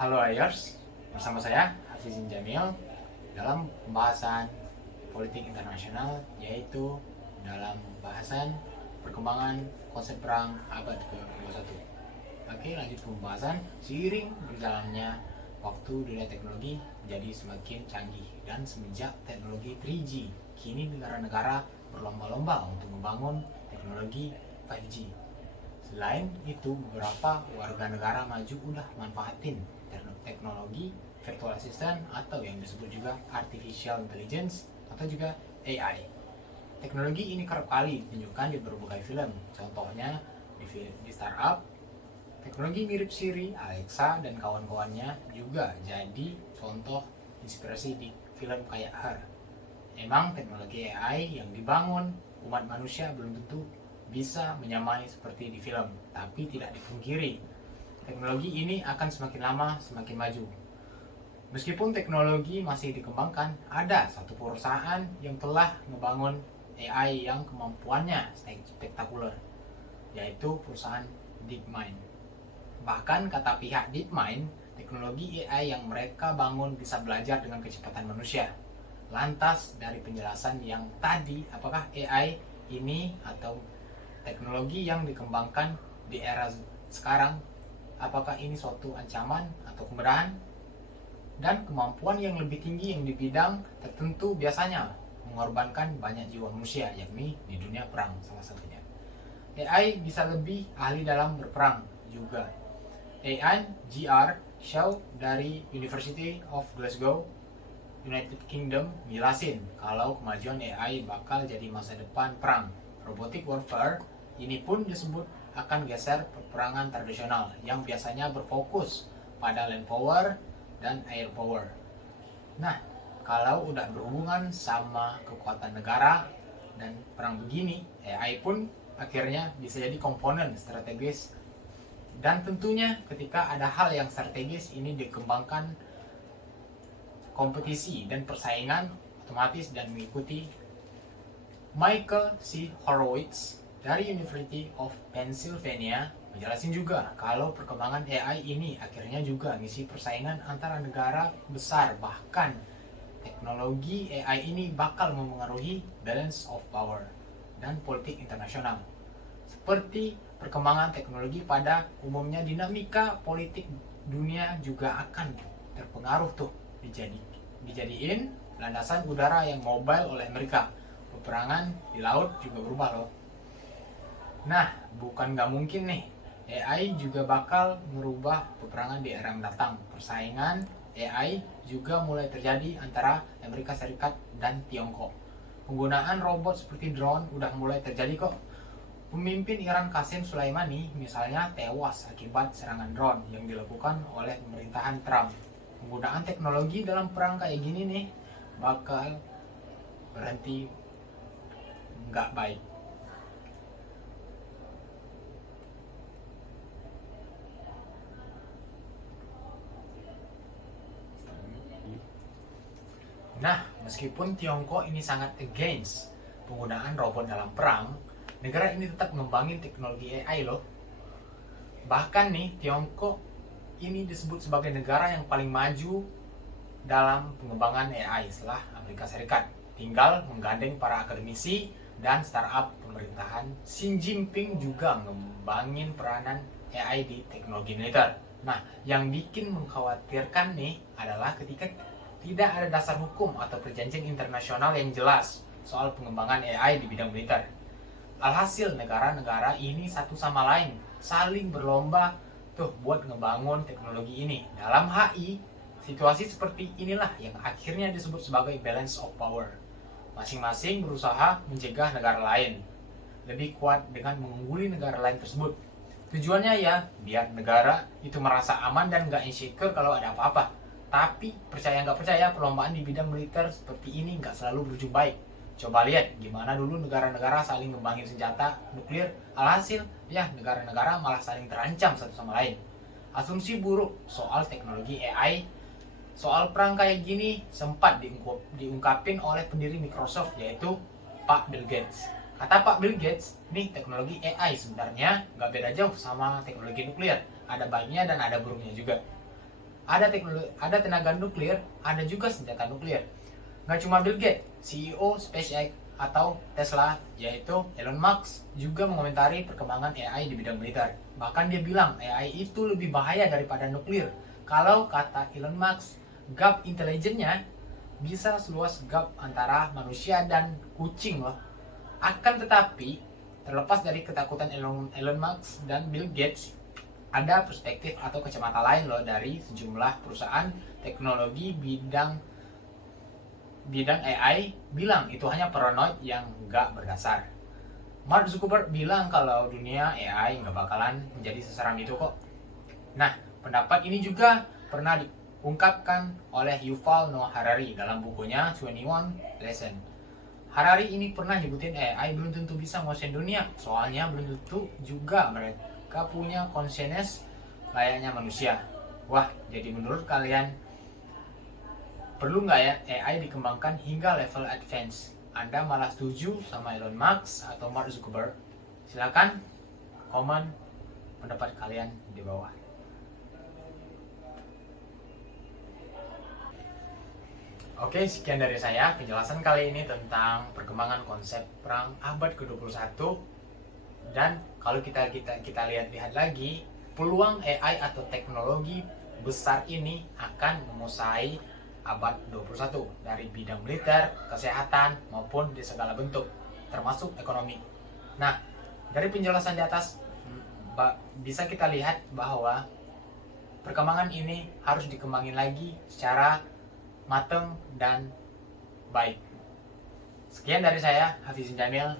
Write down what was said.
Halo Ayers, bersama saya Hafizin Jamil dalam pembahasan politik internasional, yaitu dalam pembahasan perkembangan konsep perang abad ke-21. Oke, lanjut ke pembahasan. Seiring berjalannya waktu, dunia teknologi menjadi semakin canggih, dan semenjak teknologi 3G, kini negara-negara berlomba-lomba untuk membangun teknologi 5G. Selain itu, beberapa warga negara maju udah manfaatin teknologi virtual assistant atau yang disebut juga artificial intelligence atau juga AI. Teknologi ini kerap kali ditunjukkan di berbagai film. Contohnya di startup, teknologi mirip Siri, Alexa, dan kawan-kawannya juga jadi contoh inspirasi di film kayak Her. Emang teknologi AI yang dibangun umat manusia belum tentu bisa menyamai seperti di film, tapi tidak dipungkiri teknologi ini akan semakin lama semakin maju. Meskipun teknologi masih dikembangkan, ada satu perusahaan yang telah membangun AI yang kemampuannya spektakuler, yaitu perusahaan DeepMind. Bahkan kata pihak DeepMind, teknologi AI yang mereka bangun bisa belajar dengan kecepatan manusia. Lantas dari penjelasan yang tadi, apakah AI ini atau teknologi yang dikembangkan di era sekarang, apakah ini suatu ancaman atau kemudahan? Dan kemampuan yang lebih tinggi yang di bidang tertentu biasanya mengorbankan banyak jiwa manusia, yakni di dunia perang salah satunya. AI bisa lebih ahli dalam berperang juga. Ian Gr. Shaw dari University of Glasgow, United Kingdom, jelasin kalau kemajuan AI bakal jadi masa depan perang. Robotic warfare ini pun disebut akan geser peperangan tradisional yang biasanya berfokus pada land power dan air power. Nah, kalau udah berhubungan sama kekuatan negara dan perang begini, AI pun akhirnya bisa jadi komponen strategis. Dan tentunya ketika ada hal yang strategis ini dikembangkan, kompetisi dan persaingan otomatis dan mengikuti. Michael C. Horowitz dari University of Pennsylvania menjelaskan juga kalau perkembangan AI ini akhirnya juga ngisi persaingan antara negara besar, bahkan teknologi AI ini bakal memengaruhi balance of power dan politik internasional. Seperti perkembangan teknologi pada umumnya, dinamika politik dunia juga akan terpengaruh dijadiin landasan udara yang mobile oleh Amerika. Peperangan di laut juga berubah loh. Nah, bukan gak mungkin nih, AI juga bakal merubah peperangan di era mendatang. Persaingan AI juga mulai terjadi antara Amerika Serikat dan Tiongkok. Penggunaan robot seperti drone udah mulai terjadi kok. Pemimpin Iran Qasem Soleimani misalnya tewas akibat serangan drone yang dilakukan oleh pemerintahan Trump. Penggunaan teknologi dalam perang kayak gini nih bakal berhenti nggak baik. Nah, meskipun Tiongkok ini sangat against penggunaan robot dalam perang, negara ini tetap ngembangin teknologi AI loh. Bahkan nih, Tiongkok ini disebut sebagai negara yang paling maju dalam pengembangan AI setelah Amerika Serikat. Tinggal menggandeng para akademisi dan startup pemerintahan. Xi Jinping juga ngembangin peranan AI di teknologi militer. Nah, yang bikin mengkhawatirkan nih adalah ketika tidak ada dasar hukum atau perjanjian internasional yang jelas soal pengembangan AI di bidang militer. Alhasil negara-negara ini satu sama lain saling berlomba tuh buat ngebangun teknologi ini. Dalam HI, situasi seperti inilah yang akhirnya disebut sebagai balance of power. Masing-masing berusaha mencegah negara lain lebih kuat dengan mengungguli negara lain tersebut. Tujuannya ya biar negara itu merasa aman dan gak insecure kalau ada apa-apa. Tapi percaya nggak percaya, perlombaan di bidang militer seperti ini nggak selalu berujung baik. Coba lihat gimana dulu negara-negara saling ngembangin senjata nuklir, alhasil ya negara-negara malah saling terancam satu sama lain. Asumsi buruk soal teknologi AI, soal perang kayak gini sempat diungkapin oleh pendiri Microsoft, yaitu Pak Bill Gates. Kata Pak Bill Gates, nih teknologi AI sebenarnya nggak beda jauh sama teknologi nuklir. Ada baiknya dan ada buruknya juga. ada tenaga nuklir, ada juga senjata nuklir. Nggak cuma Bill Gates, CEO SpaceX atau Tesla yaitu Elon Musk juga mengomentari perkembangan AI di bidang militer. Bahkan dia bilang AI itu lebih bahaya daripada nuklir. Kalau kata Elon Musk, gap intelijennya bisa seluas gap antara manusia dan kucing loh. Akan tetapi, terlepas dari ketakutan Elon Musk dan Bill Gates, ada perspektif atau kacamata lain loh dari sejumlah perusahaan teknologi bidang AI bilang itu hanya paranoid yang nggak berdasar. Mark Zuckerberg bilang kalau dunia AI nggak bakalan menjadi seseram itu kok. Nah, pendapat ini juga pernah diungkapkan oleh Yuval Noah Harari dalam bukunya 21 Lesson. Harari ini pernah nyebutin AI belum tentu bisa nguasain dunia, soalnya belum tentu juga mereka punya consciousness layaknya manusia. Wah, jadi menurut kalian perlu nggak ya AI dikembangkan hingga level advance? Anda malah setuju sama Elon Musk atau Mark Zuckerberg? Silakan komen pendapat kalian di bawah. Oke, sekian dari saya penjelasan kali ini tentang perkembangan konsep perang abad ke-21. Dan kalau kita lihat lagi, peluang AI atau teknologi besar ini akan menguasai abad 21 dari bidang militer, kesehatan, maupun di segala bentuk, termasuk ekonomi. Nah, dari penjelasan di atas bisa kita lihat bahwa perkembangan ini harus dikembangin lagi secara matang dan baik. Sekian dari saya, Hafizin Jamil.